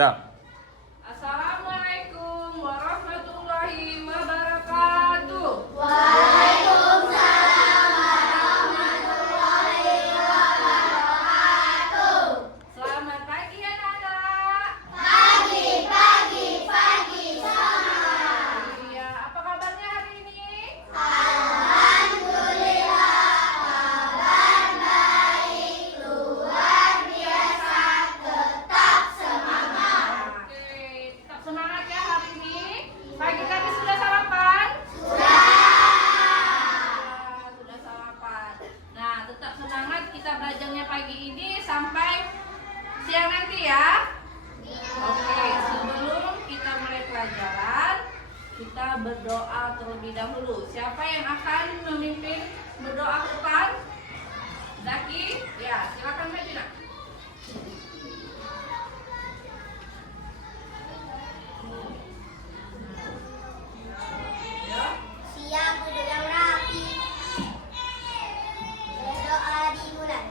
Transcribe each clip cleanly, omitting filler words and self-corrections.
Ya. Assalamualaikum warahmatullahi wabarakatuh. Waalaikumsalam warahmatullahi wabarakatuh. Selamat pagi anak-anak. Pagi semangat. Iya, apa kabarnya hari ini? Alhamdulillah, kabar baik, luar biasa, tetap semangat. Oke, tetap semangat ya hari ini. Pagi tadi sudah sarapan? Sudah sarapan. Nah, tetap semangat kita belajarnya pagi ini sampai siang nanti ya. Oke, sebelum kita mulai pelajaran, kita berdoa terlebih dahulu. Siapa yang akan memimpin berdoa ke depan? Zaki? Ya, silakan maju nak. Ya. Siap duduk yang rapi. Berdoa dimulai.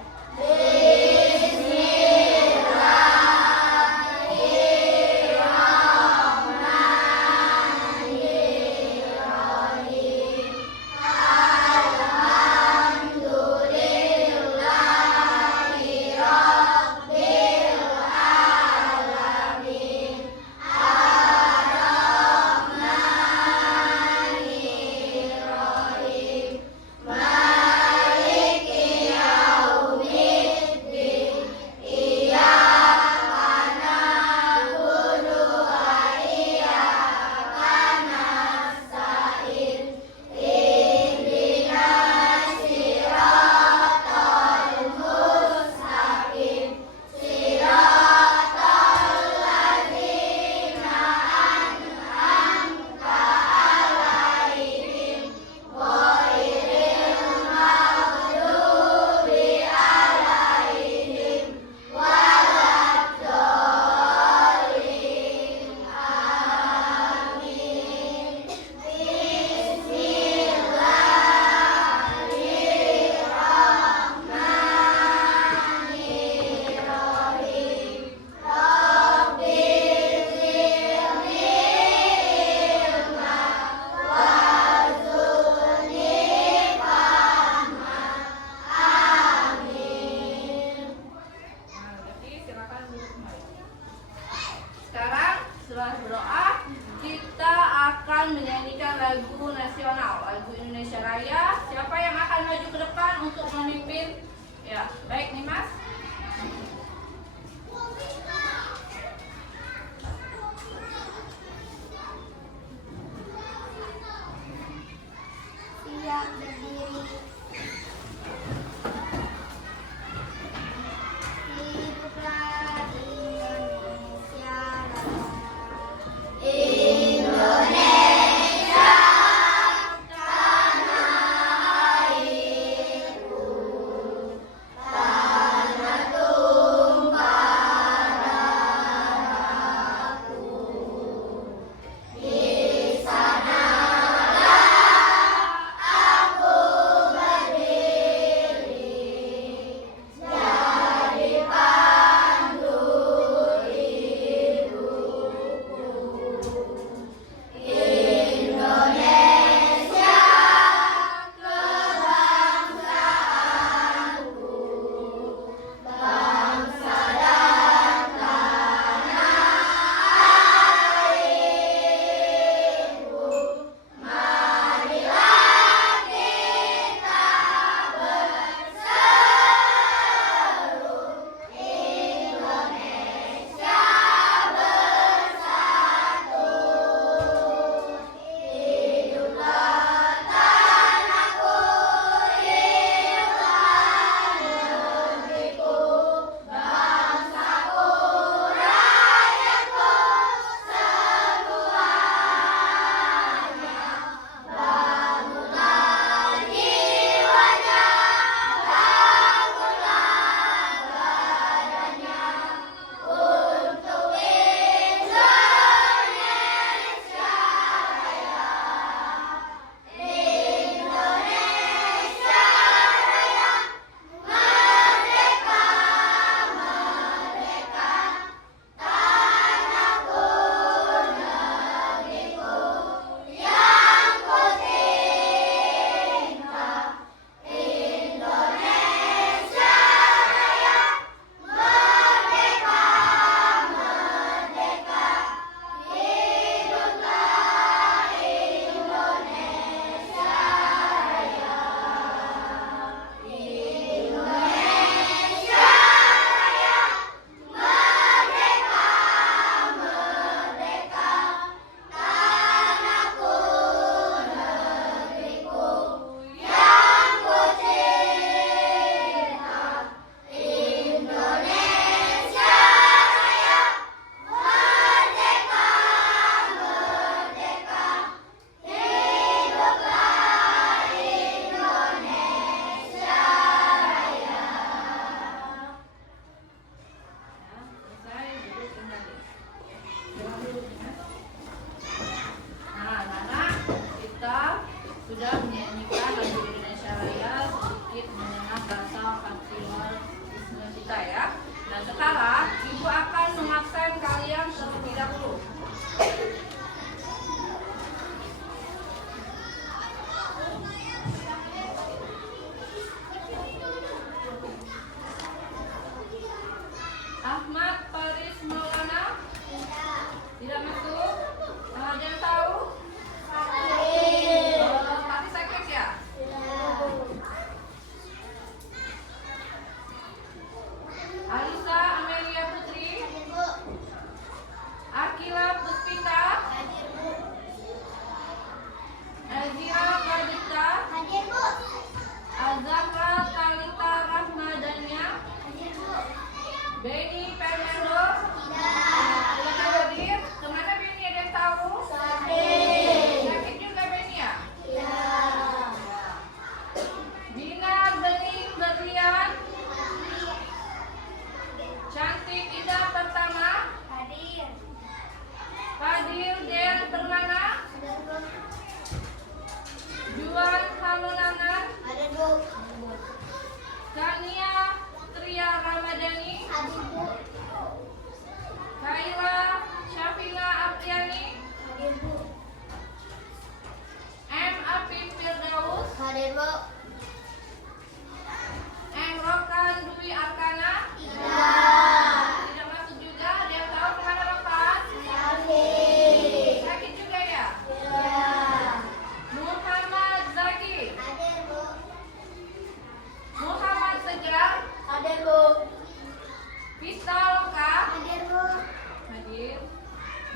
Nah, jadi silakan duduk kembali. Sekarang setelah berdoa, kita akan menyanyikan lagu nasional, lagu Indonesia Raya. Siapa yang akan maju ke depan untuk memimpin? Ya, baik nih Mas. Siap berdiri. Hiduplah Indonesia Raya. Indonesia, tanah airku, tanah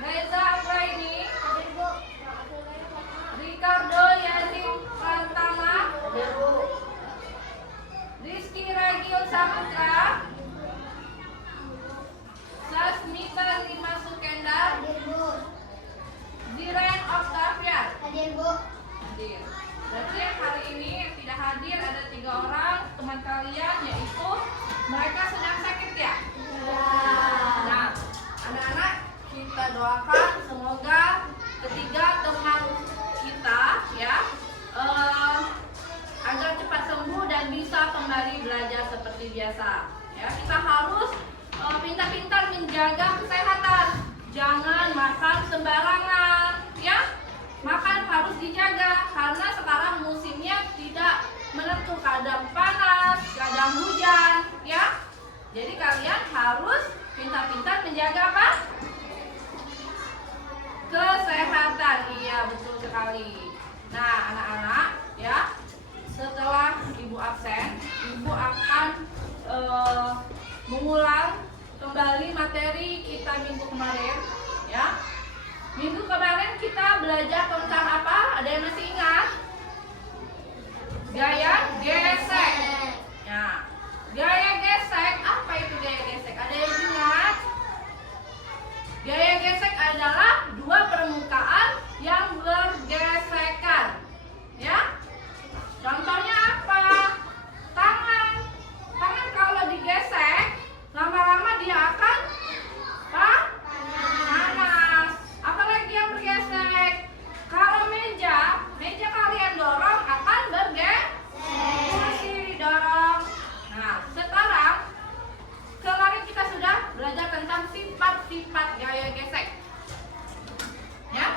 Reza Anggraini, Hadir, Bu. Ricardo Yazim Pratama, Rizky Ragil Saputra, Sasmita Rima Sukendar, Hadir, Bu. Ziren Octavian. Hadir, Bu. Hadir. Berarti yang hari ini yang tidak hadir ada 3 orang teman kalian, yaitu mereka sedang sakit ya. Nah, anak-anak kita doakan semoga ketiga teman kita ya agar cepat sembuh dan bisa kembali belajar seperti biasa. Ya, kita harus pintar-pintar menjaga kesehatan. Jangan makan sembarangan, ya. Makan harus dijaga karena sekarang musimnya tidak menentu, kadang panas, kadang hujan, ya. Jadi kalian harus pintar-pintar menjaga apa? Kesehatan. Iya, betul sekali. Nah, anak-anak, ya. Setelah ibu absen, ibu akan mengulang kembali materi kita minggu kemarin, ya. Minggu kemarin kita belajar tentang apa? Ada yang masih ingat? Gaya gesek. Ya. Gaya gesek, apa itu gaya gesek? Ada yang ingat? Gaya gesek adalah dua permukaan yang bergesekan. Ya. Contohnya apa? Tangan. Tangan kalau digesek, lama-lama dia akan panas. Apalagi yang bergesek? Kalau meja kalian dorong akan bergesek. Kursi didorong. Nah, sekarang kemarin kita sudah belajar tentang sifat-sifat gaya gesek. Ya?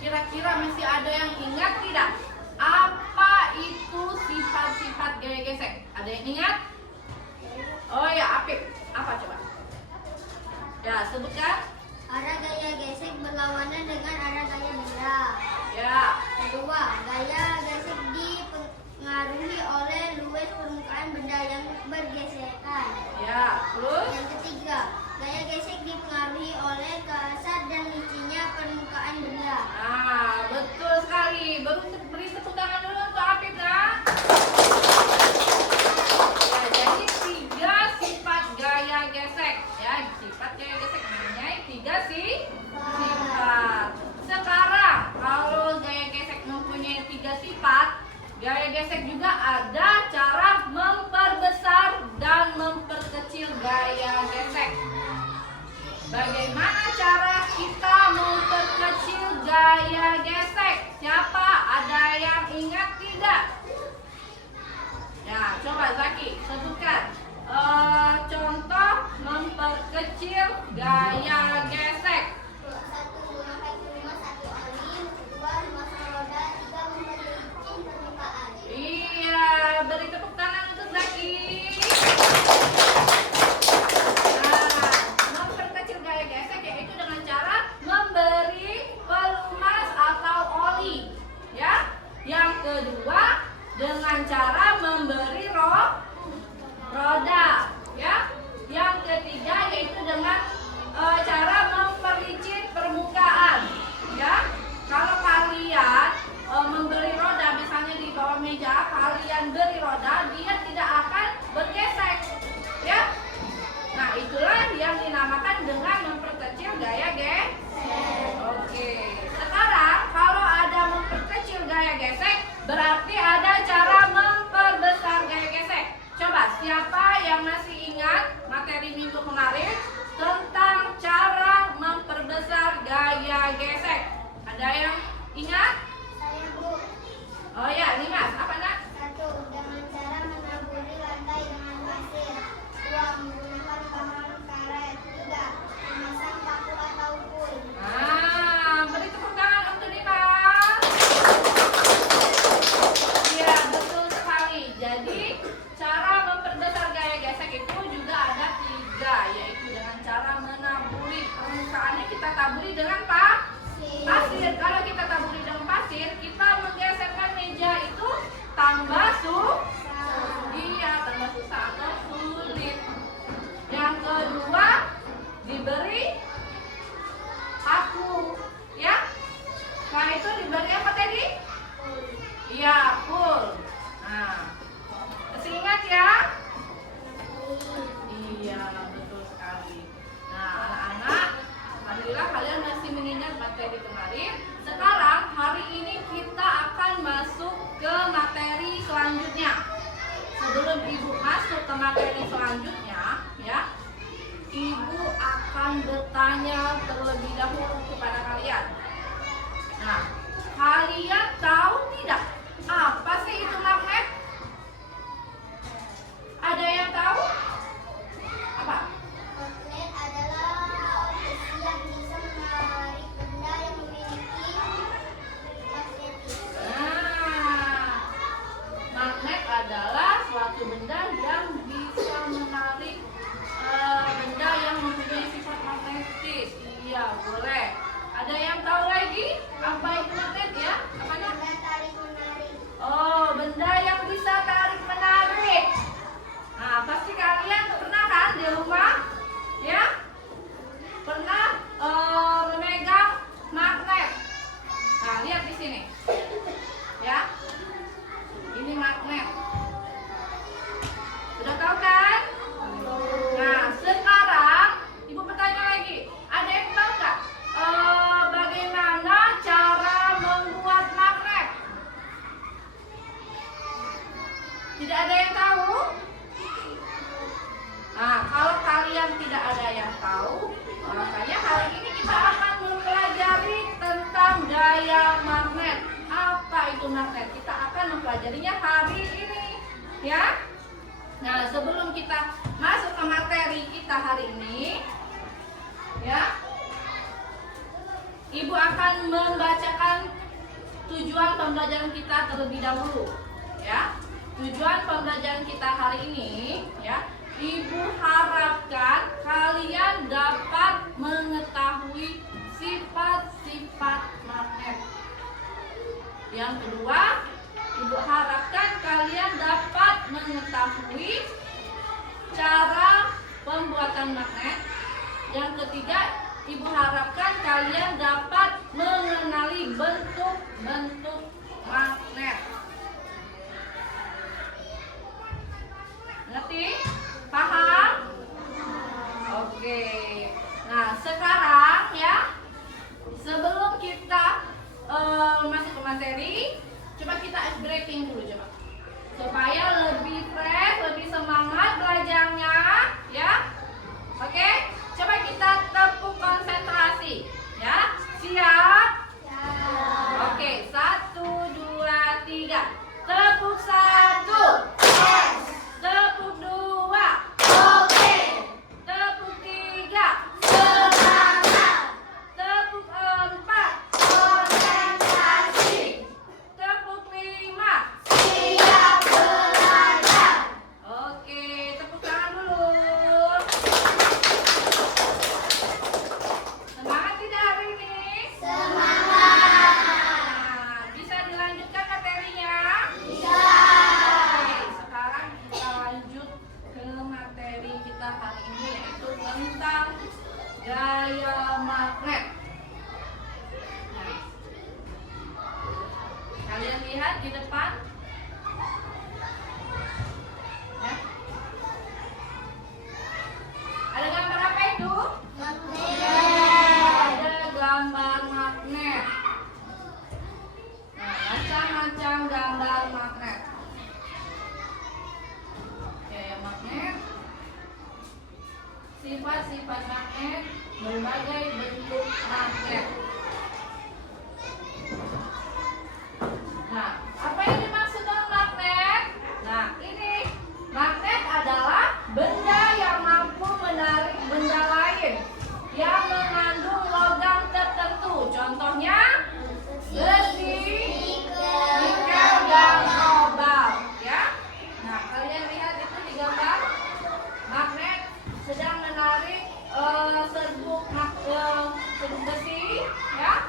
Kira-kira masih ada yang ingat tidak? Apa itu sifat-sifat gaya gesek? Ada yang ingat? Oh ya, Apip. Apa coba? Ya, sebutkan. Arah gaya gesek berlawanan dengan arah gaya benda. Ya. Kedua, gaya gesek dipengaruhi oleh luas permukaan benda yang bergesekan. Ya, terus? Yang ketiga, gaya gesek dipengaruhi oleh kasar dan licinnya permukaan benda. Nah, betul sekali. Beri tepuk tangan dulu untuk Apip, nah. Ya, jadi 3 sifat gaya gesek. Ya, sifat gaya gesek mempunyai 3 sifat. Sekarang, kalau gaya gesek mempunyai 3 sifat, gaya gesek juga ada cara memperbesar dan memperkecil gaya gesek. Bagaimana cara kita memperkecil gaya gesek? Siapa? Ada yang ingat tidak? Ya, coba Zaki sebutkan contoh memperkecil gaya gesek. 1. Memakai rumah 1 alin. 2. Memasang roda. 3. Memperlicin permukaan. Iya, beri tepuk tangan untuk Zaki. Nah, memperkecil gaya gesek yaitu dengan cara memberi pelumas atau oli. Ya. Yang kedua, dengan cara memberi roda. Ya. Yang ketiga yaitu dengan cara memperlicin permukaan. Ya. Kalau kalian memberi roda, misalnya di bawah meja kalian beri roda, dia tidak akan bergesek, ya. Nah, itulah yang dinamakan dengan memperkecil gaya gesek. Oke. Sekarang kalau ada memperkecil gaya gesek, berarti ada cara memperbesar gaya gesek. Coba, siapa yang masih ingat materi minggu kemarin tentang cara memperbesar gaya gesek? Ada yang ingat? Saya, Bu. Oh ya, Limas, apa nak? 1. Dengan cara menaburi lantai dengan pasir. 2. Menggunakan bahan karet. 3. Memasang paku atau kuil. Nah, beri tepuk tangan untuk Limas. Iya, betul sekali. Jadi, cara memperbesar gaya gesek itu juga ada 3, yaitu dengan cara menaburi. Permukaannya kita taburi dengan pasir. Kalau kita taburi dengan pasir, kita menggeserkan meja itu tambah tambah susah atau sulit. Yang kedua, diberi materi selanjutnya, ya, Ibu akan bertanya terlebih dahulu kepada kalian. Nah, kalian tahu tidak apa sih itu magnet? Ada yang tahu? Apa? Magnet adalah besi yang bisa menarik benda yang memiliki magnetis. Nah, magnet adalah suatu benda yang bisa menarik benda yang mempunyai sifat magnetis. Iya, boleh. Ada yang tahu lagi apa itu magnet ya? Apanya? Benda tarik menarik. Oh, benda yang bisa tarik menarik. Nah, pasti kalian pernah kan di rumah, ya? Pernah memegang magnet. Nah, lihat di sini, ya. Ini magnet. Sudah tahu kan? Nah, sekarang Ibu bertanya lagi. Ada yang tahu nggak bagaimana cara membuat magnet? Tidak ada yang tahu? Nah, kalau kalian tidak ada yang tahu, makanya hari ini kita akan mempelajari tentang gaya magnet. Apa itu magnet? Kita akan mempelajarinya hari ini, ya. Nah, sebelum kita masuk ke materi kita hari ini, ya, Ibu akan membacakan tujuan pembelajaran kita terlebih dahulu, ya. Tujuan pembelajaran kita hari ini, ya, Ibu harapkan kalian dapat mengetahui sifat-sifat magnet. Yang kedua, Ibu harapkan kalian dapat mengetahui cara pembuatan magnet. Yang ketiga, Ibu harapkan kalian dapat mengenali bentuk-bentuk magnet. Ngerti? Paham? Oke. Nah, sekarang ya, sebelum kita masuk ke materi, coba kita ice breaking dulu coba. Supaya lebih fresh, lebih semangat belajarnya, ya. Oke? Coba kita tepuk konsentrasi, ya. Siap? Oke, 1, 2, 3. Tepuk 1. Tepuk 2. Tepuk 3. Tepuk 4. Tepuk 5. Oke, tepuk tangan dulu. Semangat tidak hari ini? Nah, bisa dilanjutkan materinya? Oke, sekarang kita lanjut ke materi kita hari ini, yaitu tentang gaya magnet. Nah, kalian lihat di depan, ya. Ada gambar apa itu? Ada gambar magnet. Nah, macam-macam gambar magnet. Gaya magnet, sifat-sifat magnet, berbagai bentuk magnet. Nah, apa yang dimaksud dengan magnet? Nah, ini magnet adalah benda yang mampu menarik benda lain yang mengandung logam tertentu. Contohnya besi, nikel, dan kobalt, ya. Nah, kalian lihat itu di gambar. Magnet sedang menarik serbuk besi, ya.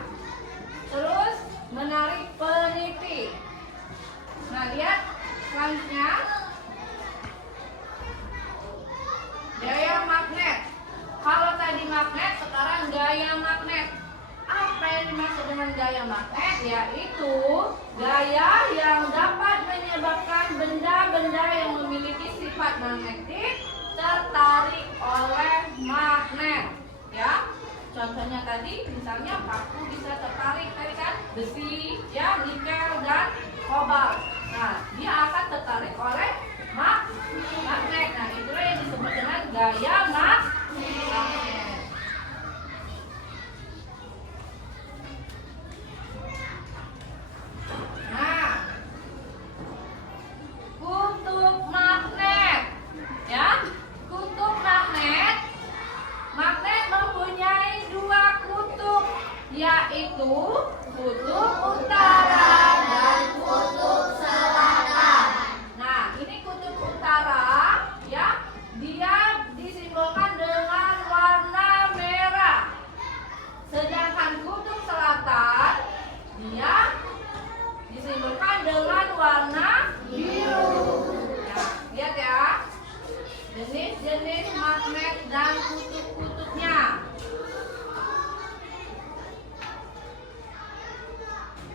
Terus menarik peniti. Nah, lihat selanjutnya. Gaya magnet. Kalau tadi magnet, sekarang gaya magnet. Apa yang dimaksud dengan gaya magnet? Yaitu gaya yang dapat menyebabkan benda-benda yang memiliki sifat magnetik tertarik oleh magnet, ya. Contohnya tadi, misalnya paku bisa tertarik tadi kan, besi, ya, nikel dan kobalt. Nah, dia akan tertarik oleh magnet. Nah, itulah yang disebut dengan gaya magnet. Nah, kutub magnet, ya, kutub magnet. Magnet mempunyai dua kutub, yaitu kutub utara dan kutub selatan. Nah, ini kutub utara, ya, dia disimbolkan dengan warna merah. Sedangkan kutub selatan, dia disimbolkan dengan warna biru. Nah, lihat ya, jenis-jenis magnet dan kutub-kutubnya.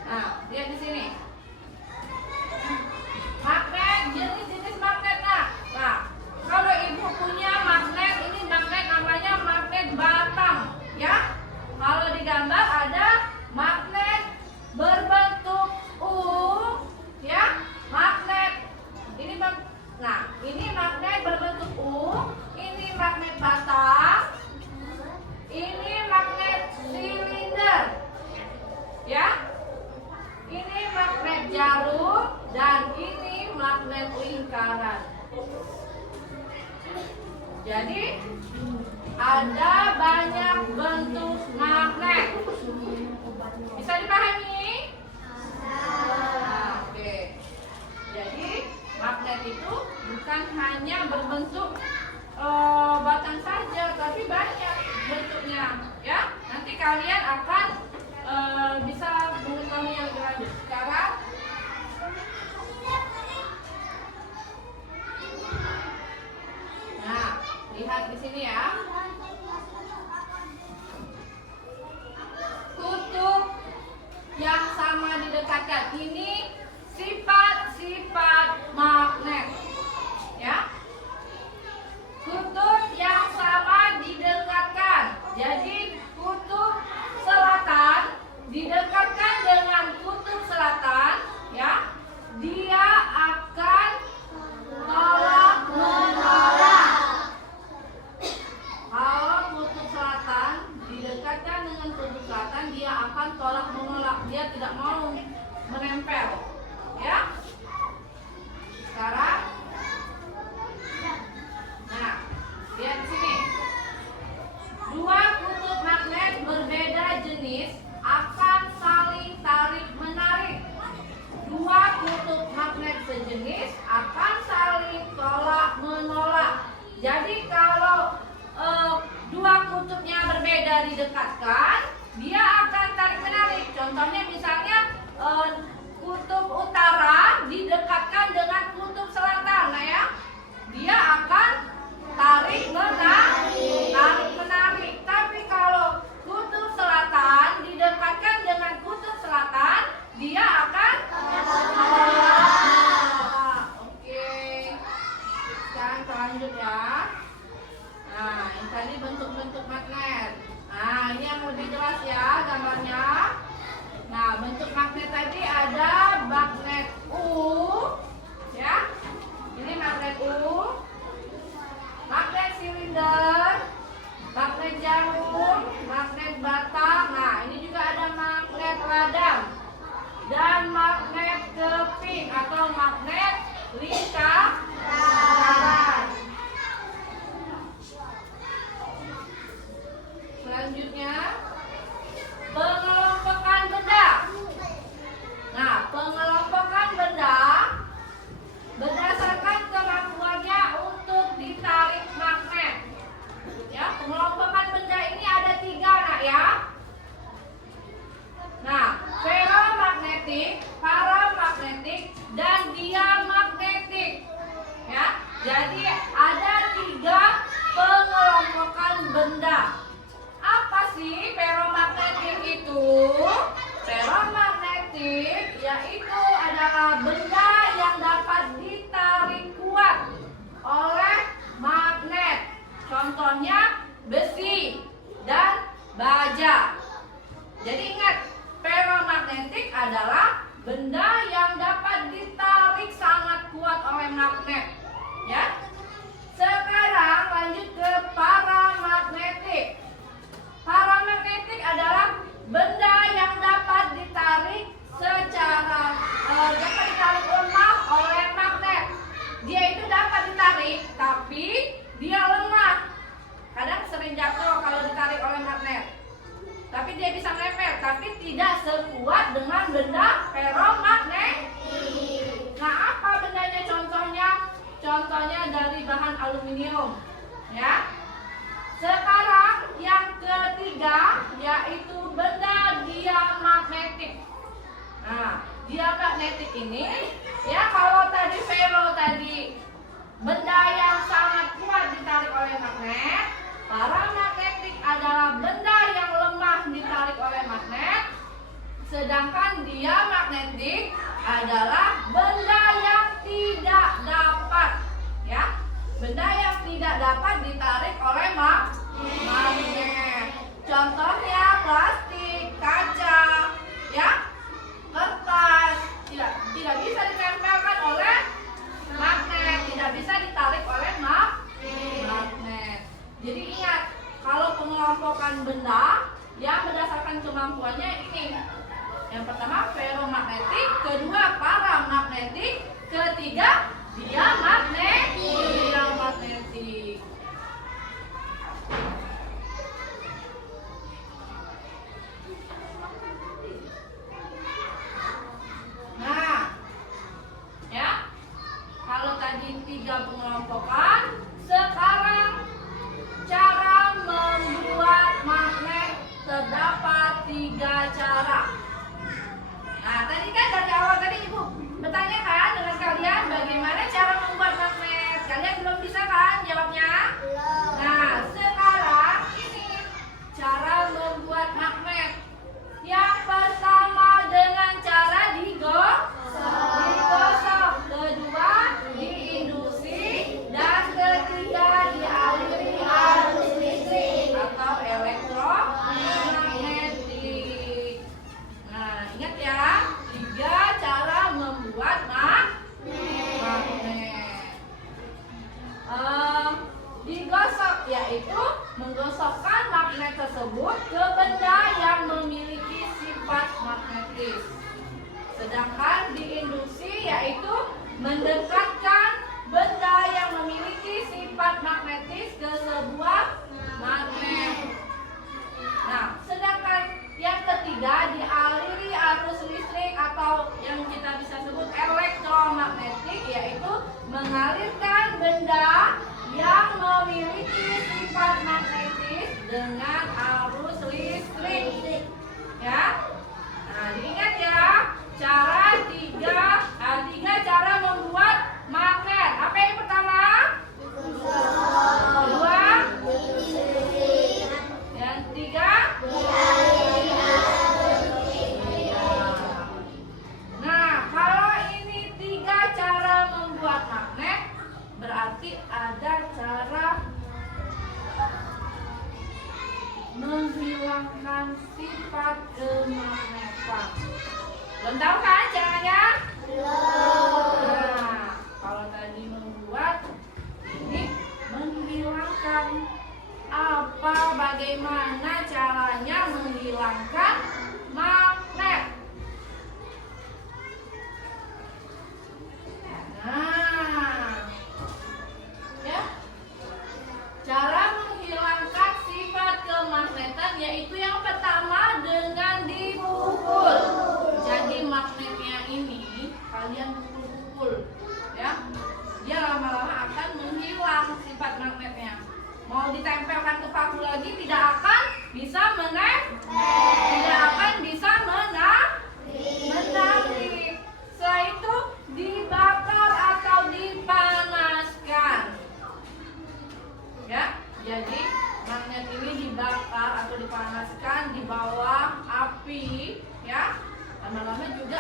Nah, lihat di sini. Magnet, jenis-jenis magnet. Nah, kalau ibu punya magnet, ini magnet namanya magnet batang, ya. Kalau di gambar ada magnet berbentuk U, ya, magnet. Ini magnet berbentuk U, ini magnet batang, ini magnet silinder, ya. Ini magnet jarum dan ini magnet lingkaran. Jadi ada banyak bentuk magnet. Bisa dipahami? Nah, oke. Jadi magnet itu bukan hanya berbentuk batang saja, tapi banyak bentuknya, ya. Nanti kalian akan bisa mengetahui yang lebih lanjut. Sekarang nah, lihat di sini ya. Kutub yang sama didekatkan, ini sifat-sifat magnet, ya. Kutub yang sama didekatkan. Jadi kutub selatan didekatkan dengan kutub selatan, ya. Dia akan tolak menolak. Kalau kutub selatan didekatkan dengan kutub selatan, dia akan tolak menolak. Dia tidak mau menempel, ya. Sekarang, nah, lihat di sini. Dua kutub magnet berbeda jenis akan saling tarik menarik. Dua kutub magnet sejenis akan saling tolak menolak. Jadi kalau dua kutubnya berbeda didekatkan, dia akan tarik menarik. Contohnya misalnya kutub utara didekatkan dengan kutub selatan, nah ya, dia akan tarik menarik. Tapi kalau kutub selatan didekatkan dengan kutub selatan, dia akan oke. Sekarang lanjut ya. Nah, ini tadi bentuk-bentuk magnet. Nah, ini yang lebih jelas ya gambarnya. Nah, bentuk magnet tadi ada magnet U, ya. Ini magnet U, magnet silinder, magnet jarum, magnet batang. Nah, ini juga ada magnet radang dan magnet keping atau magnet lingkaran. Selanjutnya, pengelompokan benda. Nah, pengelompokan benda berdasarkan kemampuannya untuk ditarik magnet. Ya, pengelompokan benda ini ada 3, nak ya. Nah, ferromagnetik, paramagnetik, dan diamagnetik. Ya, jadi ada 3 pengelompokan benda. Apa sih ferromagnetik itu? Ferromagnetik yaitu adalah benda yang dapat ditarik kuat oleh magnet. Contohnya besi dan baja. Jadi ingat, ferromagnetik adalah benda yang dapat ditarik sangat kuat oleh magnet. tapi dia bisa nempel, tapi tidak sekuat dengan benda ferromagnetik. Nah, apa bendanya contohnya? Contohnya dari bahan aluminium, ya. Sekarang yang ketiga yaitu benda diamagnetik. Nah, diamagnetik ini ya, kalau tadi ferro tadi benda yang sangat kuat ditarik oleh magnet, paramagnetik adalah benda yang lemah ditarik oleh magnet, sedangkan diamagnetik adalah benda yang tidak dapat, ya, benda yang tidak dapat ditarik oleh magnet. Contohnya plastik, kaca, ya, kertas tidak bisa ditempelkan oleh magnet, tidak bisa ditarik oleh magnet. Jadi ingat, kalau pengelompokan benda yang berdasarkan kemampuannya ini. Yang pertama ferromagnetik, kedua paramagnetik, ketiga diamagnetik. Nah, ya, kalau tadi 3 pengelompokan, sekarang cara membuat magnet terdapat 3 cara. Nah, tadi kan dari awal tadi Ibu bertanya kan dengan kalian bagaimana cara membuat magnet. Kalian belum bisa kan jawabnya? Nah, sekarang ini cara membuat magnet. Yang pertama dengan cara digosok, kedua diinduksi, dan ketiga dialiri arus listrik atau elektromagnetik. Nah, ingat ya, 3 cara membuat magnet. Digosok yaitu menggosokkan magnet tersebut ke benda yang memiliki sifat magnetis. Sedangkan diinduksi yaitu mendekatkan benda yang memiliki sifat magnetis ke sebuah magnet. Nah, sedangkan yang ketiga dialiri arus listrik atau yang kita bisa sebut elektromagnetik, yaitu mengalirkan benda yang memiliki sifat magnetis dengan arus listrik, ya. Nah, diingat ya, tiga cara membuat magnet. Apa yang pertama? Kedua, yang ketiga. Nah, kalau ini 3 cara membuat magnet, berarti ada cara menghilangkan sifat kemagnetan. Belum tahu kan caranya? Nah, kalau tadi membuat, ini menghilangkan. Bagaimana caranya menghilangkan magnet? Nah, ya, cara menghilangkan sifat kemagnetan yaitu yang pertama dengan dipukul. Jadi magnetnya ini kalian pukul-pukul, ya, dia lama-lama akan menghilang sifat magnetnya. Mau ditempelkan ke paku lagi tidak akan bisa tidak akan bisa menarik. Setelah itu dibakar atau dipanaskan, ya. Jadi magnet ini dibakar atau dipanaskan di bawah api, ya. Lama-lama juga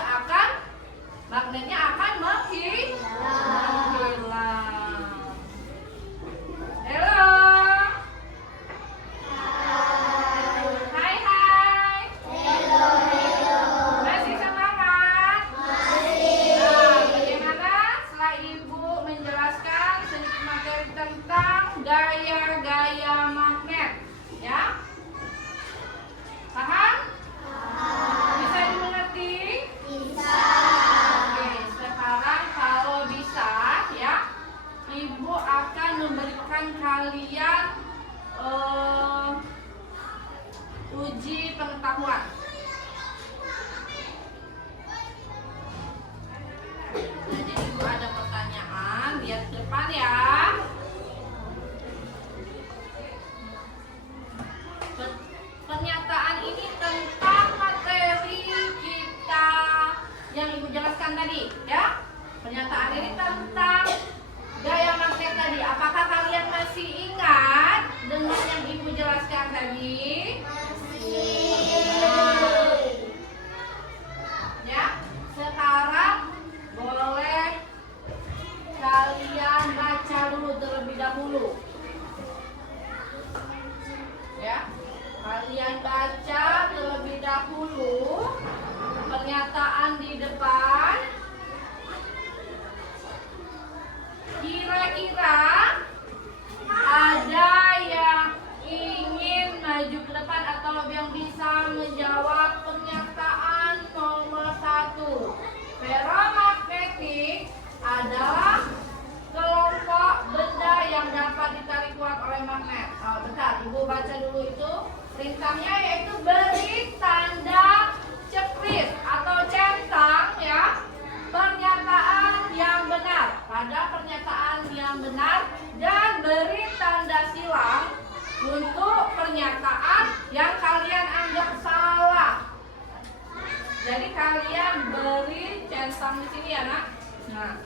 magnetnya akan menghilang. Halo. Hai. Masih semangat? Nah, bagaimana setelah Ibu menjelaskan sedikit materi tentang gaya-gaya magnet, ya? Paham? Bisa dimengerti? Bisa. Oke, pengetahuan. Nah, jadi Ibu ada pertanyaan, lihat ke depan ya. Pernyataan ini tentang materi kita yang Ibu jelaskan tadi, ya. Pernyataan ini tentang gaya magnet tadi. Apakah kalian masih ingat dengan yang Ibu jelaskan tadi? Ya, sekarang boleh kalian baca dulu terlebih dahulu. Ya, kalian baca terlebih dahulu pernyataan di depan. Kira-kira ada yang ingin maju ke depan atau yang bisa menjawab pernyataan nomor 1? Feromagnetik adalah kelompok benda yang dapat ditarik kuat oleh magnet. Oh, bentar, Ibu baca dulu itu perintahnya, yaitu beri tanda ceprit atau centang ya. Pernyataan yang benar, pada pernyataan yang benar, dan beri tanda silang untuk pernyataan yang kalian anggap salah. Jadi kalian beri centang di sini ya, Nak. Nah,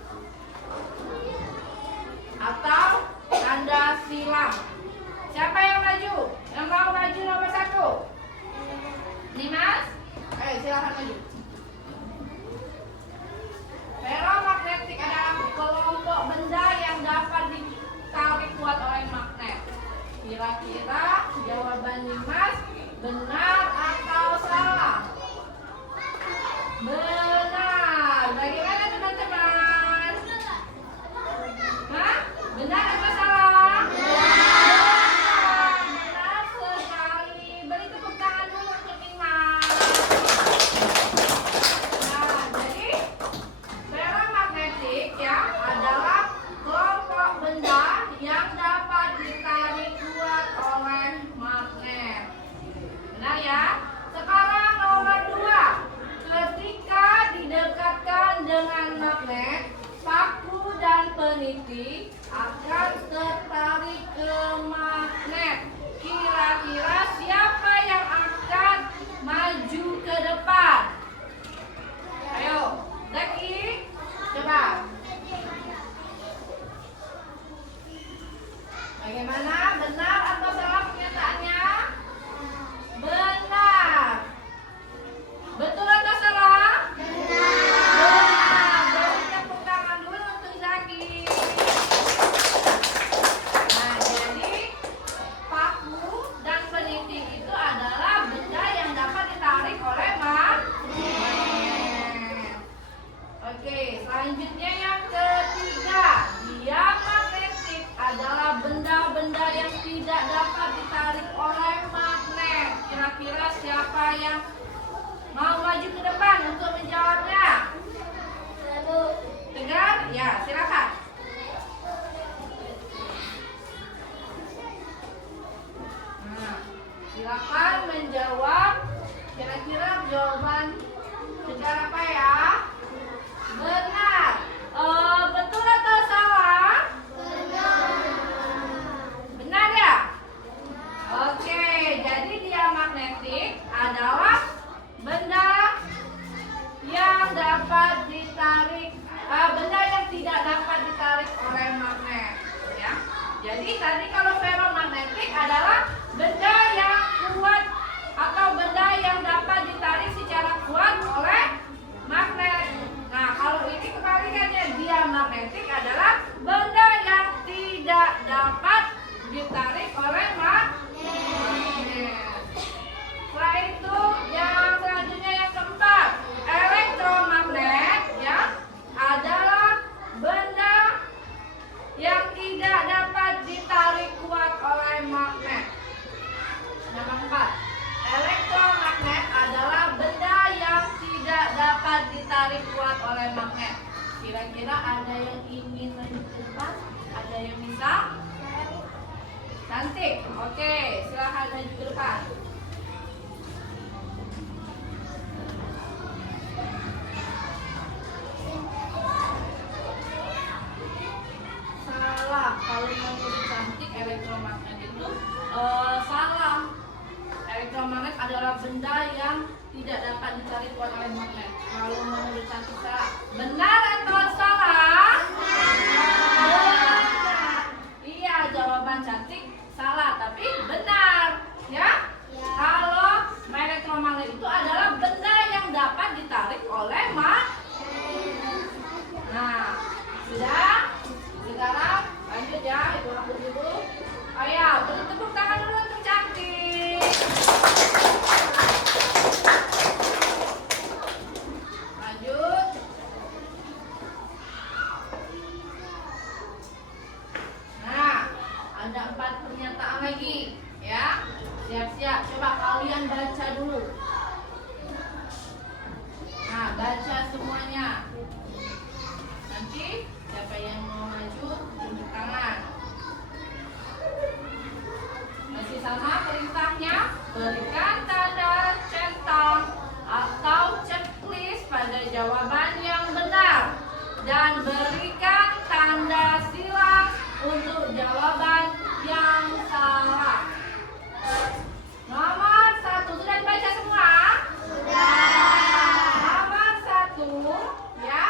atau tanda silang. Siapa yang maju? Yang mau maju nomor 1? Dimas? Ayo silakan maju. Feromagnetik adalah kelompok benda yang dapat ditarik kuat oleh magnet. Kira-kira jawaban Dimas benar atau salah? Benar. Bagaimana teman-teman? Hah? Benar atau salah? Benar sekali. Beri tepuk tangan dulu untuk Dimas. Nah, jadi feromagnetik ya adalah kelompok benda yang dapat ditarik kuat oleh magnet. Benar ya? Sekarang nomor 2. Ketika didekatkan dengan magnet, paku dan peniti akan tertarik ke magnet. Kira-kira siapa yang akan maju ke depan? Ayo, Zaki, coba. Bagaimana? Benar atau salah pernyataannya? Benar. Betul atau salah? Benar. Beri tepuk tangan dulu untuk Zaki. Nah, jadi paku dan peniti itu adalah benda yang dapat ditarik oleh magnet. Oke, selanjutnya yang ketiga, diamagnetik adalah benda-benda yang tidak dapat ditarik oleh magnet. Kira-kira siapa yang mau maju ke depan untuk menjawabnya? Tegar? Ya, silakan. Nah, silakan menjawab. Kira-kira jawaban Tegar apa ya? Benar. Betul atau salah? Benar ya? Oke, jadi diamagnetik adalah benda yang dapat ditarik, benda yang tidak dapat ditarik oleh magnet, ya. Jadi tadi kalau feromagnetik adalah benda yang kuat atau benda yang dapat ditarik secara kuat oleh magnet. Nah, kalau ini kebalikannya, diamagnetik adalah benda yang tidak dapat ditarik oleh magnet. Setelah itu yang selanjutnya yang keempat, elektromagnet ya adalah benda yang tidak dapat ditarik kuat oleh magnet. Yang keempat, elektromagnet adalah benda yang tidak dapat ditarik kuat oleh magnet. Kira-kira ada yang ingin maju ke depan? Ada yang bisa? Cantik. Oke, silahkan maju ke depan. tanda yang tidak dapat dicari oleh magnet. Kalau menurut Cantik salah. Benar atau salah? Benar. Iya, jawaban Cantik salah, tapi benar. Ya? Kalau elektromagnet itu adalah benda yang dapat ditarik oleh magnet. Nah, sudah? Sekarang lanjut ya, Ibu rambut dulu. Ayo, beri tepuk tangan dulu untuk Cantik. Lanjut. Nah, ada 4 pernyataan lagi, ya. Siap-siap, coba kalian baca dulu. Nah, baca semuanya. Nanti siapa yang mau maju tunjuk tangan. Masih sama perintahnya, berikan tanda centang atau checklist pada jawaban yang benar dan berikan tanda silang untuk jawaban yang salah. Nomor 1 sudah dibaca semua? Nomor 1, ya.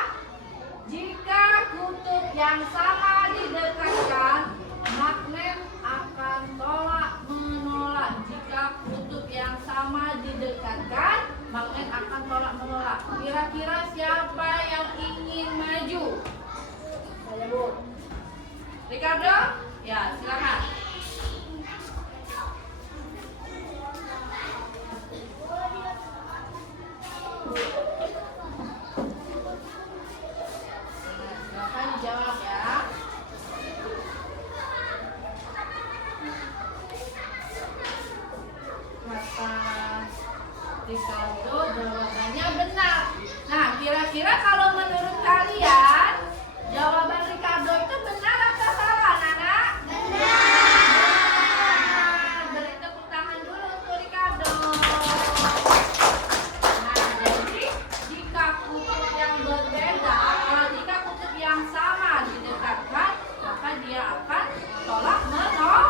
Jika kutub yang sama didekatkan, magnet akan tolak menolak. Jika kutub yang sama didekatkan, magnet akan tolak menolak. Kira-kira siapa yang ingin maju? Saya, Bu. Ricardo? Ya, silakan. Silakan dijawab ya. Kata Ricardo jawabannya benar. Nah, kira-kira kalau menurut kalian jawaban Ricardo itu benar atau salah, Nana? Benar. Beri tepuk tangan dulu untuk Ricardo. Nah, jadi jika kutub yang berbeda, jika kutub yang sama didekatkan, maka dia akan tolak menolak.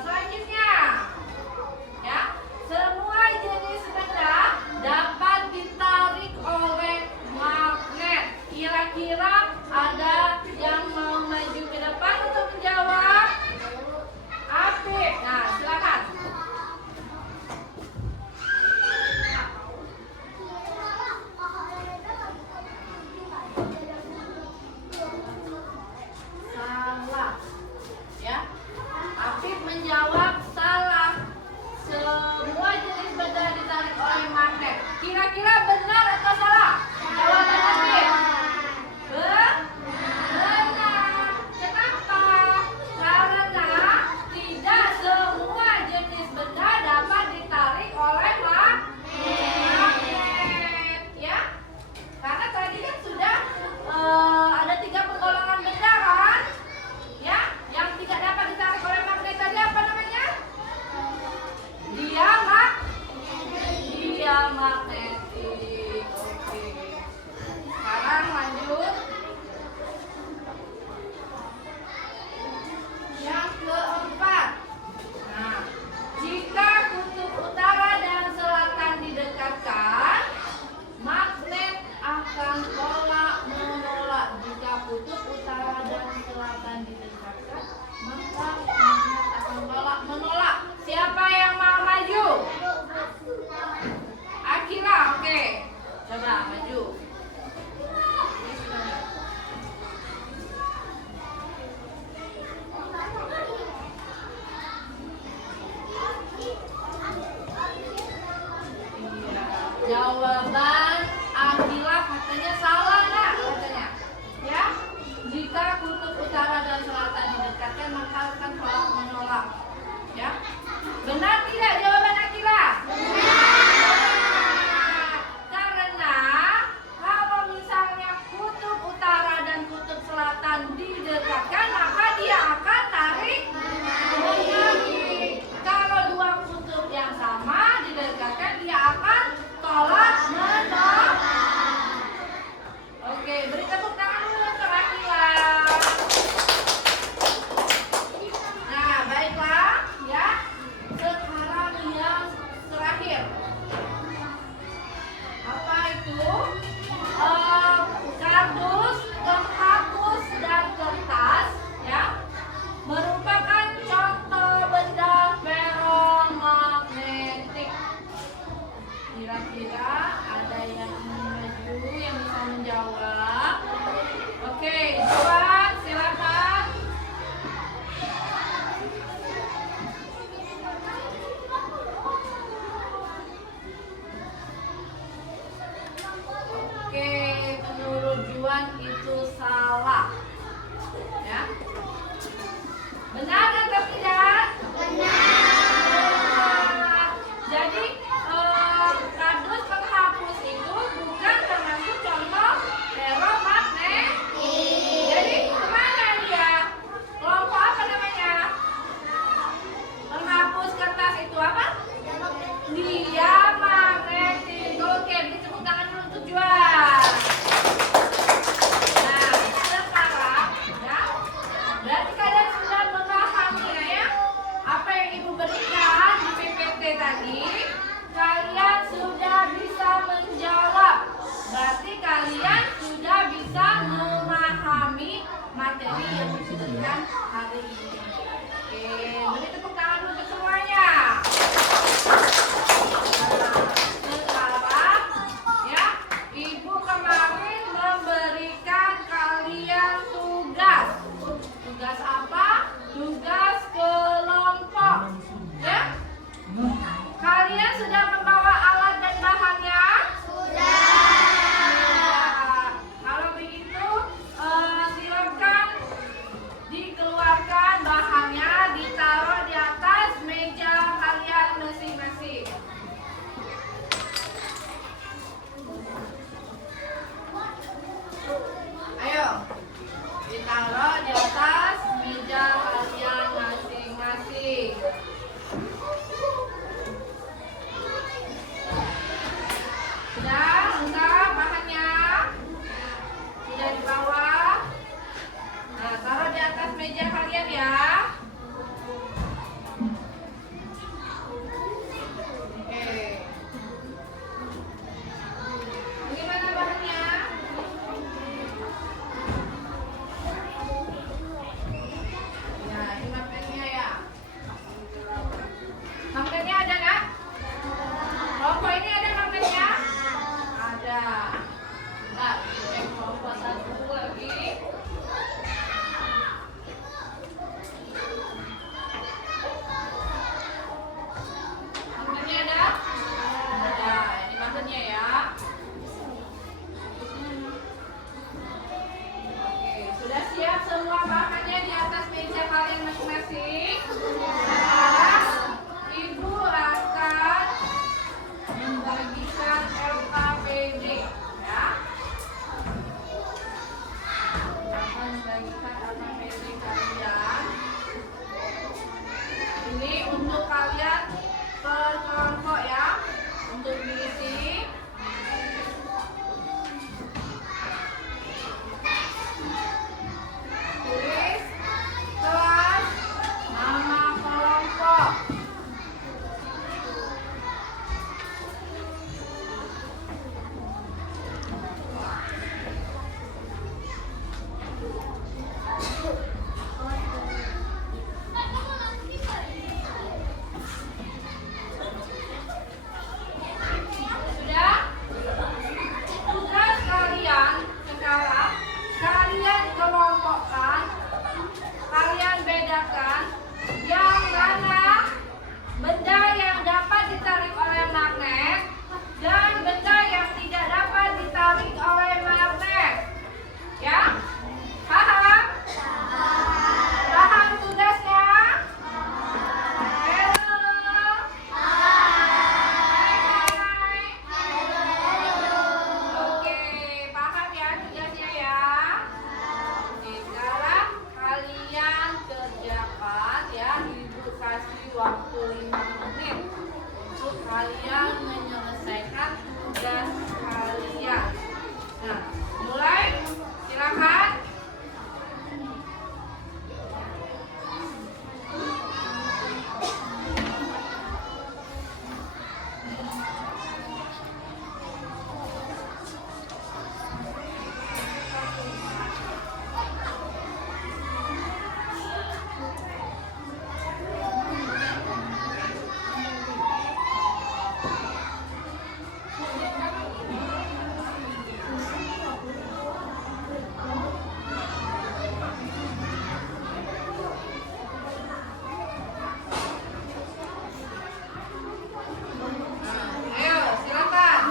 Selanjutnya, ya, semua jenis benda dapat ditarik oleh magnet. Kira-kira ada yang mau maju ke depan untuk menjawab? Apik. Nah, silakan. Salah. Ya. Apik menjawab salah. Semua jenis benda ditarik oleh magnet. Kira-kira benar atau salah? Jawaban Apik. Benar. Kenapa? Karena tidak semua jenis benda dapat ditarik oleh magnet. Ya. Karena tadi kan sudah ada 3 penggolongan benda kan? Ya, yang tidak dapat ditarik oleh magnet tadi apa namanya? Dia magnetik. Oke. Sekarang lanjut. Yang keempat. Nah, jika kutub utara dan selatan didekatkan, magnet akan tolak menolak. Jika kutub utara dan selatan didekatkan, maka magnet akan tolak menolak. Siapa yang mau maju? Akila, oke. Coba maju. Iya. Jawaban Akila katanya salah, nak, katanya. Ya, jika kutub utara dan selatan didekatkan, maka akan tolak menolak. Ya, benar tidak jawaban Akila? Karena kalau misalnya kutub utara dan kutub selatan didekatkan, maka dia akan tarik menarik. Kalau 2 kutub yang sama didekatkan, dia akan tolak menolak. tadi kalian sudah bisa menjawab. Berarti kalian sudah bisa memahami materi yang diberikan hari ini. Oke, beri tepuk tangan untuk semuanya. Sekarang ya, Ibu kemarin memberikan kalian tugas. Tugas apa? Tugas kelompok. Ya? Kalian sudah membawa alat dan bahannya? Kalau begitu, silakan dikeluarkan bahannya, ditaruh di atas meja kalian masing-masing. Ayo, ditaruh di atas meja kalian masing-masing. Sudah lengkap bahannya? Sudah dibawa? Nah, taruh di atas meja kalian ya. Oke. Bagaimana bahannya? Ya, ini magnet ya. Magnetnya ada nggak? Kelompok ini ada magnetnya? Ada. Nah, kelompok satu lagi. Magnetnya ada? Ada. Ini magnetnya ya. Oke, sudah siap semua bahannya di atas meja kalian masing-masing? Sekarang Ibu akan membagikan LKPD ya. Akan membagikan LKPD kalian. Ini untuk kalian per kelompok ya. Untuk diisi. Tulis kelas, nama kelompok. Sudah? Tugas kalian sekarang, kalian kelompokkan, kalian bedakan yang mana benda yang dapat ditarik oleh magnet dan benda yang tidak dapat ditarik oleh magnet. Ya? Paham? Paham tugasnya? Halo? Oke, paham ya tugasnya ya? Oke, sekarang kalian kerjakan ya. Ibu kasih waktu 5 menit untuk kalian menyelesaikan tugas kalian. Nah, mulai. Silakan. Ayo, silakan.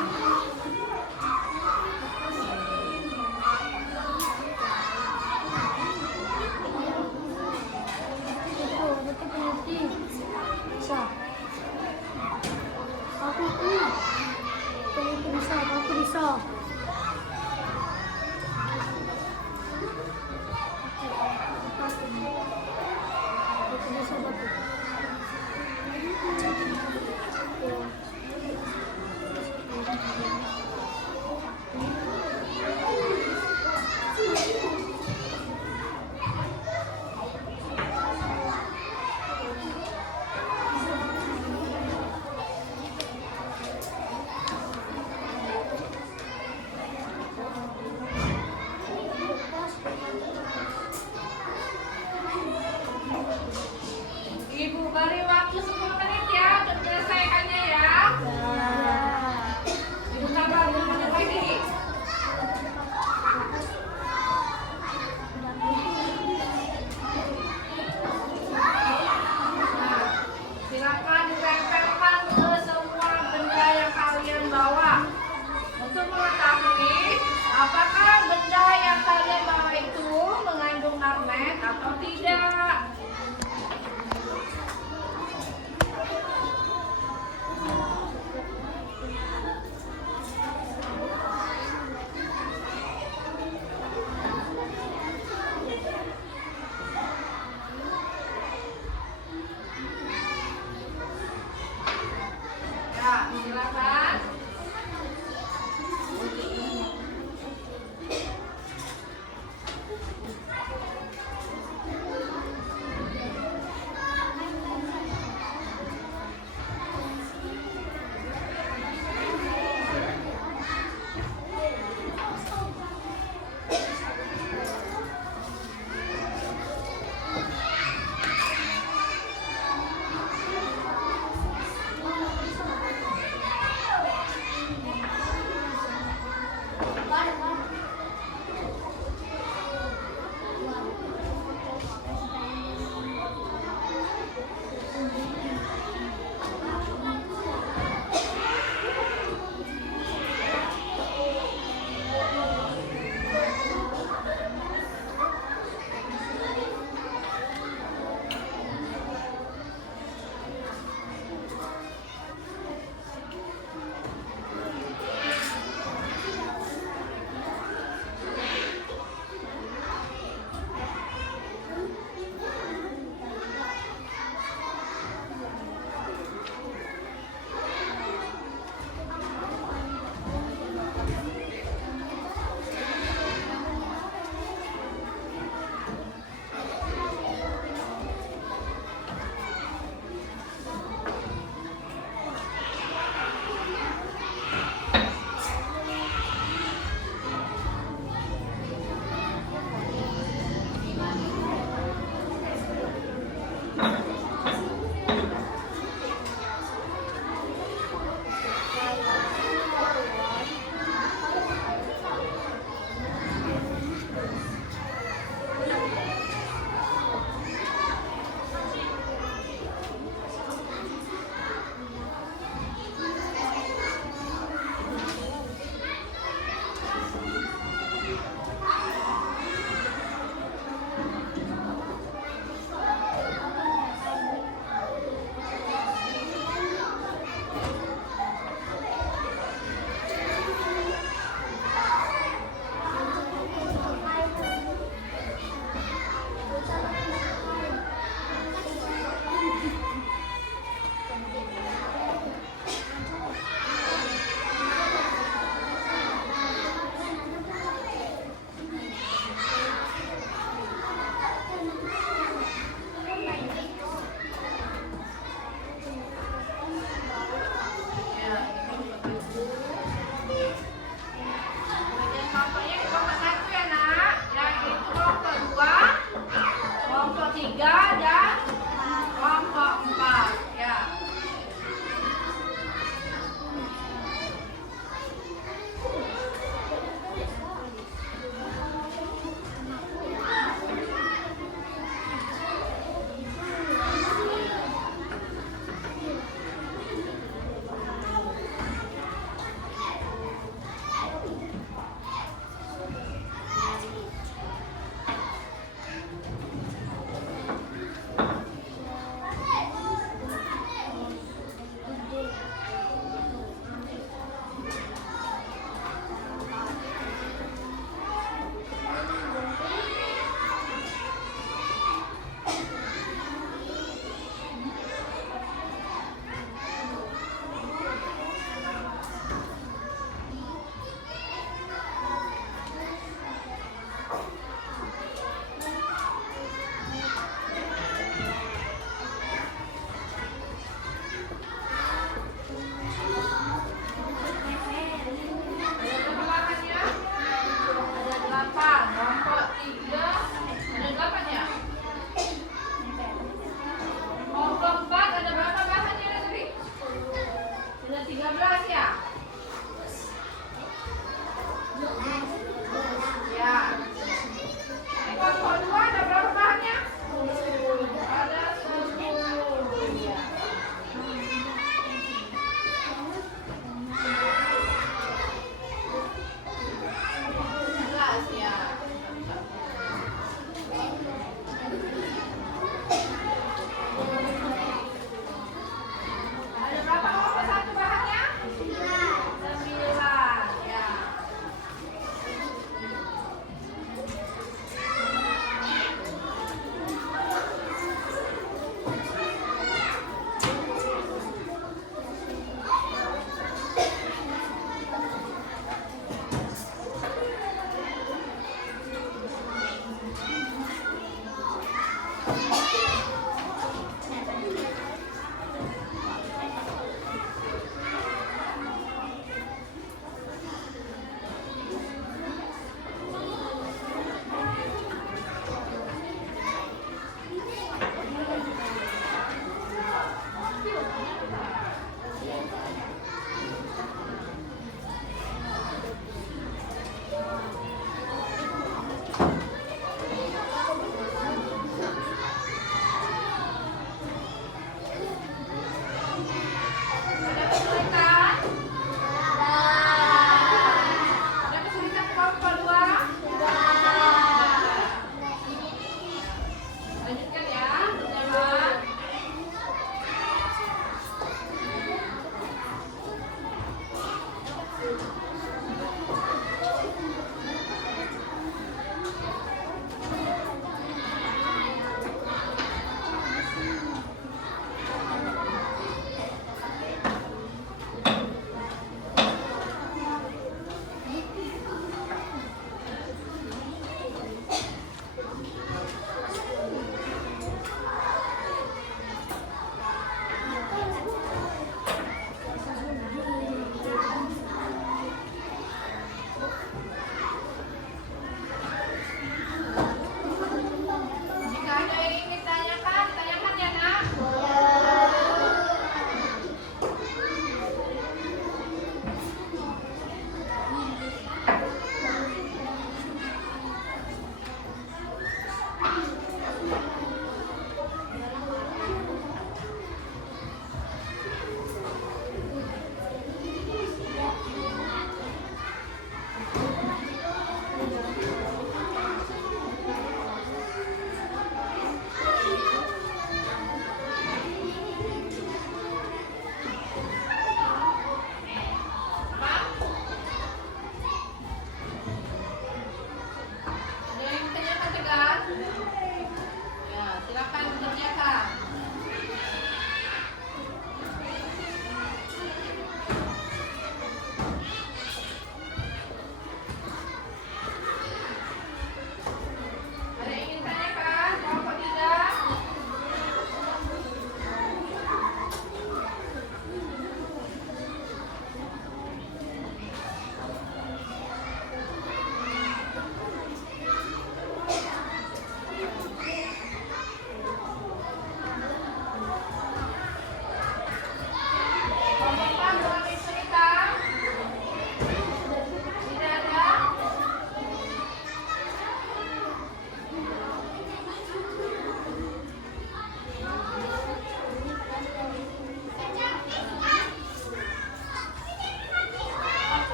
Silakan.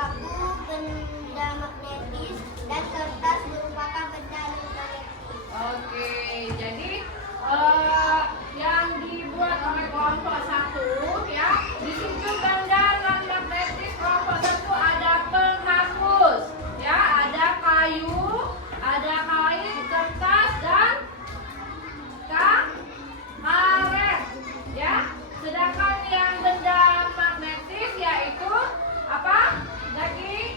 paku benda magnetis, dan kertas merupakan benda non-magnetis. Oke, jadi yang dibuat oleh kelompok 1 ya, di situ benda non magnetis kelompok 1 ada penghapus, ya, ada kayu, ada kain, kertas dan karet, ya. Sedangkan yang benda magnetis yaitu apa? Zaki?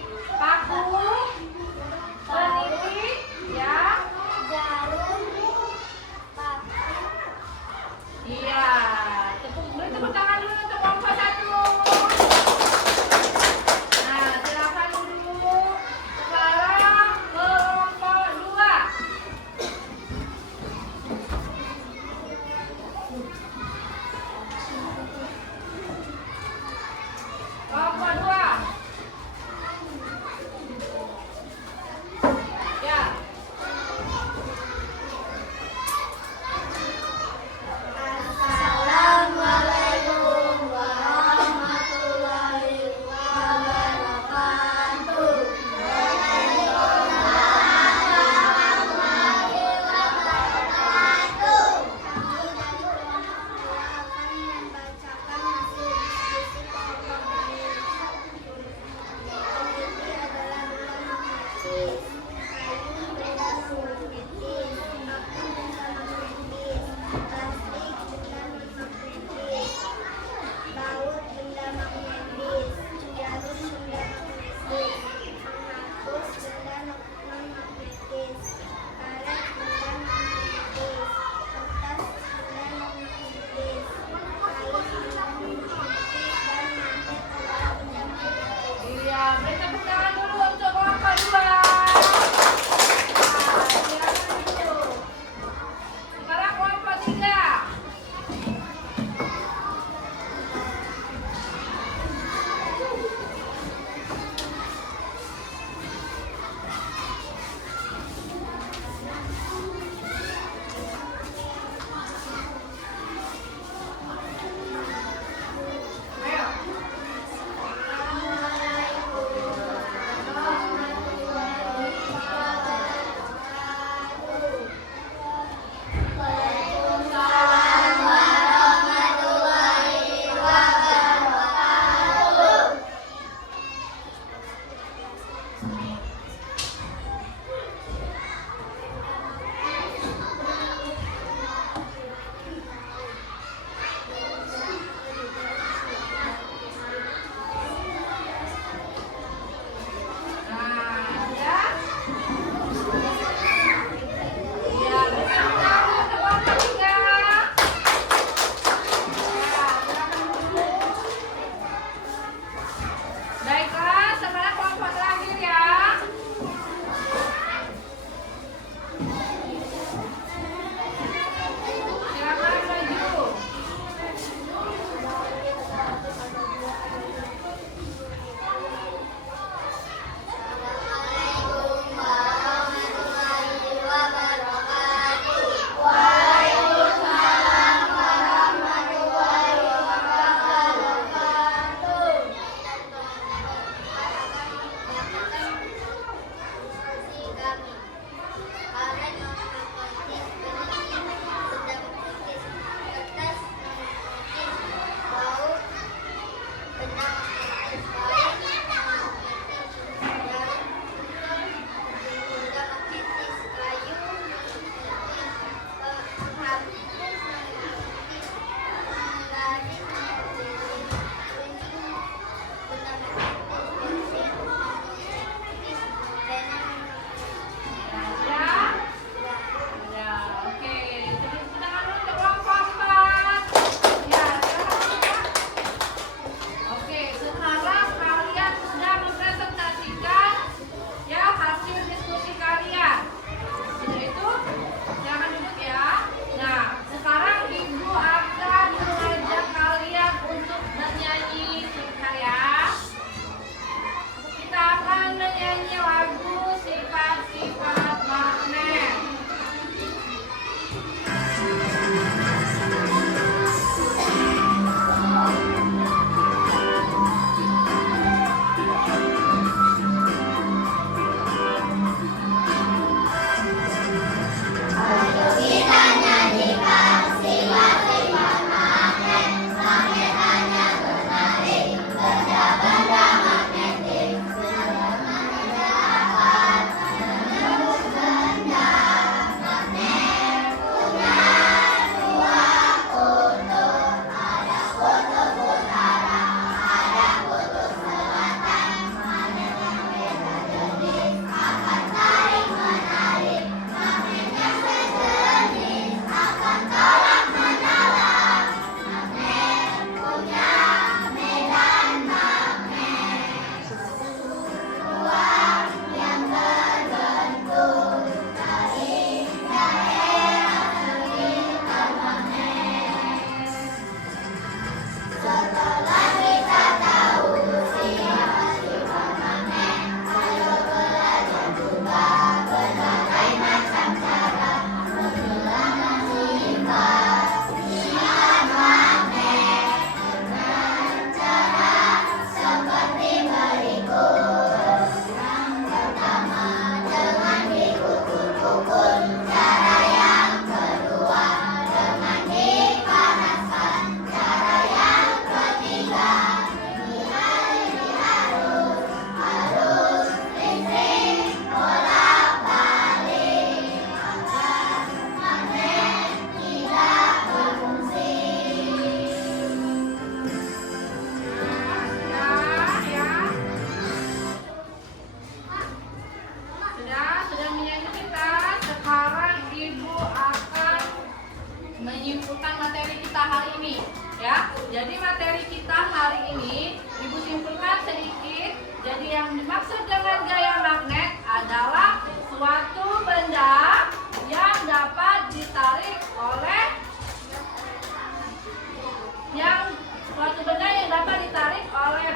yang dimaksud dengan gaya magnet adalah suatu benda yang dapat ditarik oleh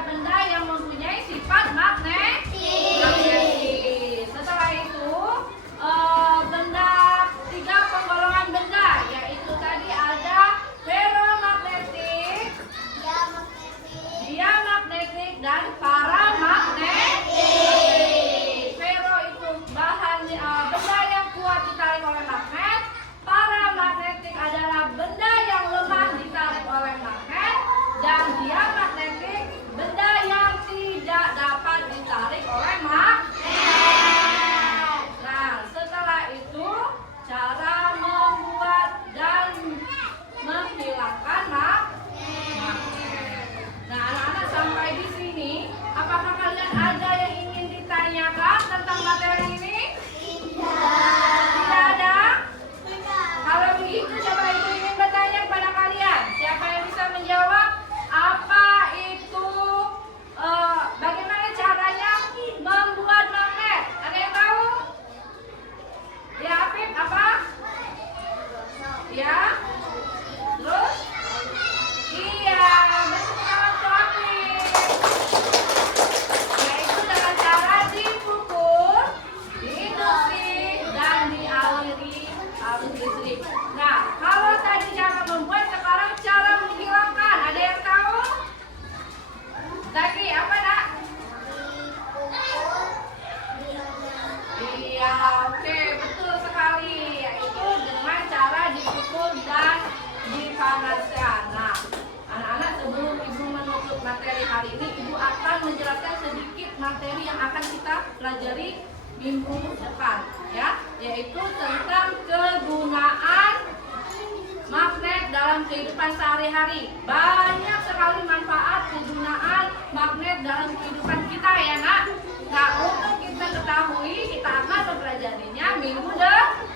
benda yang mempunyai sifat magnetis. Setelah itu benda tiga penggolongan benda, yaitu tadi ada ferromagnetik, diamagnetik, dan paramagnetik. Ferro itu bahan benda yang kuat ditarik oleh magnet. Paramagnetik adalah benda yang lemah ditarik oleh magnet, dan diamagnetik benda yang tidak dapat ditarik oleh magnet. Nah, setelah itu cara membuat dan menghilangkan magnet. Nah, anak-anak sampai di sini, apakah kalian ada yang ingin ditanyakan tentang materi ini? Tidak ada? Kalau begitu, coba ibu ingin bertanya kepada kalian. Siapa yang bisa menjawab? Apa itu? Bagaimana caranya membuat magnet? Ada yang tahu? Ya, Afif, apa? Ya? Terus? Iya, betul Afif. Yaitu dengan cara dipukul, diindustri, dan dialiri arus listrik. Nah, kalau tadi cara membuat, sekarang cara menghilangkan. Ada yang tahu? Lagi apa, Nak? Iya, oke, betul sekali. Yaitu dengan cara dipukul dan dipanaskan. Nah, anak-anak, sebelum ibu menutup materi hari ini, ibu akan menjelaskan sedikit materi yang akan kita pelajari minggu depan, ya, yaitu tentang kegunaan magnet dalam kehidupan sehari-hari. Banyak sekali manfaat kegunaan magnet dalam kehidupan kita, ya, Nak. Nah, untuk kita ketahui, kita akan mempelajarinya minggu depan.